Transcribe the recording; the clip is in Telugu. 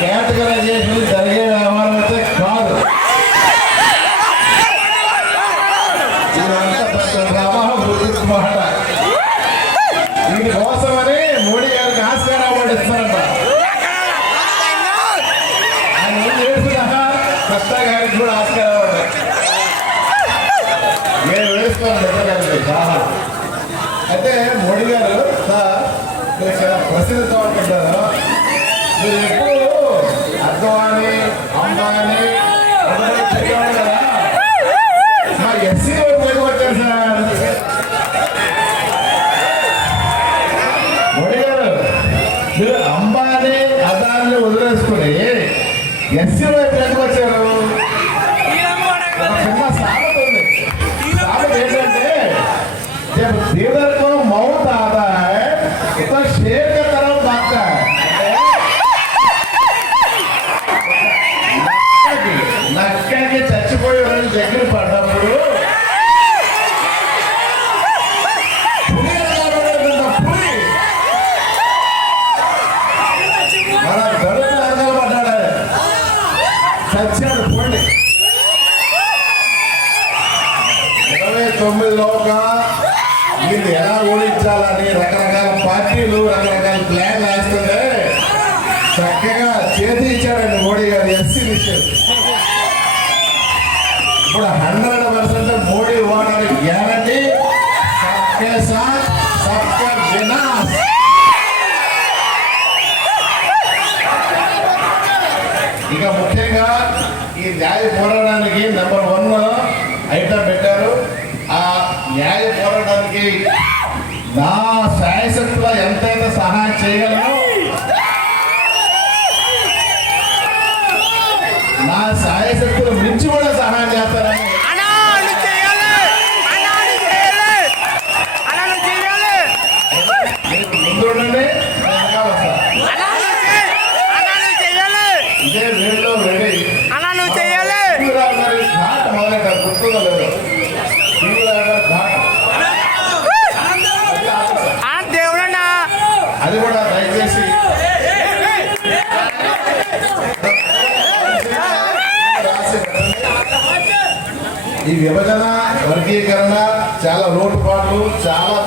కేటగరైజేషన్ జరిగే వ్యవహారం అయితే కాదు. మాట దీనికోసమని మోడీ గారికి ఆస్కార్ అవార్డు ఇస్తారంట. ఆయన ఏం చేస్తున్నా కష్టా గారికి కూడా ఆస్కార్ అవార్డు నేను వేస్తాను గారికి చాలా. అయితే మోడీ గారు ప్రసిద్ధి తోడుకుంటారు. మీరు ఎప్పుడు అద్వానీ అంబానీ కదా మా ఎస్సీ వైపు వచ్చారు సార్. మోడీ గారు మీరు అంబానీ అదాన్ని వదిలేసుకుని ఎస్సీ వైపు ఎందుకు వచ్చారు? చిన్న సామెత ఉంది. సామెత ఏంటంటే దీదర్ को मौत आता है तो शेर की तरफ भागता है. నక్కకి చచ్చిపోయే రోజు దగ్గర పడ్డప్పుడు మన గడుపు రంగాలు పడ్డాడు. చచ్చాడు. పోండి 29లోగా వీళ్ళు ఎలా ఓడించాలని రకరకాల పార్టీలు రకరకాల ప్లాన్ వేస్తుంటే చక్కగా చేతి ఇచ్చాడండి మోడీ గారు ఎస్సీ విషయం. ఇప్పుడు 100% మోడీ ఓడడానికి గ్యారంటీ. సబ్కే సాత్ సబ్కా వినాశ్. ఇక ముఖ్యంగా ఈ న్యాయ పోరాటానికి నెంబర్ 1 ఐటమ్ పెట్టారు. ఆ న్యాయ పోరాటానికి నా శాయశక్తిలో ఎంతైతే సహాయం చేయగలను నా శాయశక్తులు మించి కూడా సహాయం చేస్తారని ముందు ఉండండి. ఇదే వేడిలో రెడీ ఘాట్ మొదలెట్టారు. గుర్తుగా లేదు అది కూడా దయచేసి ఈ విభజన వర్గీకరణ చాలా లోటుపాట్లు చాలా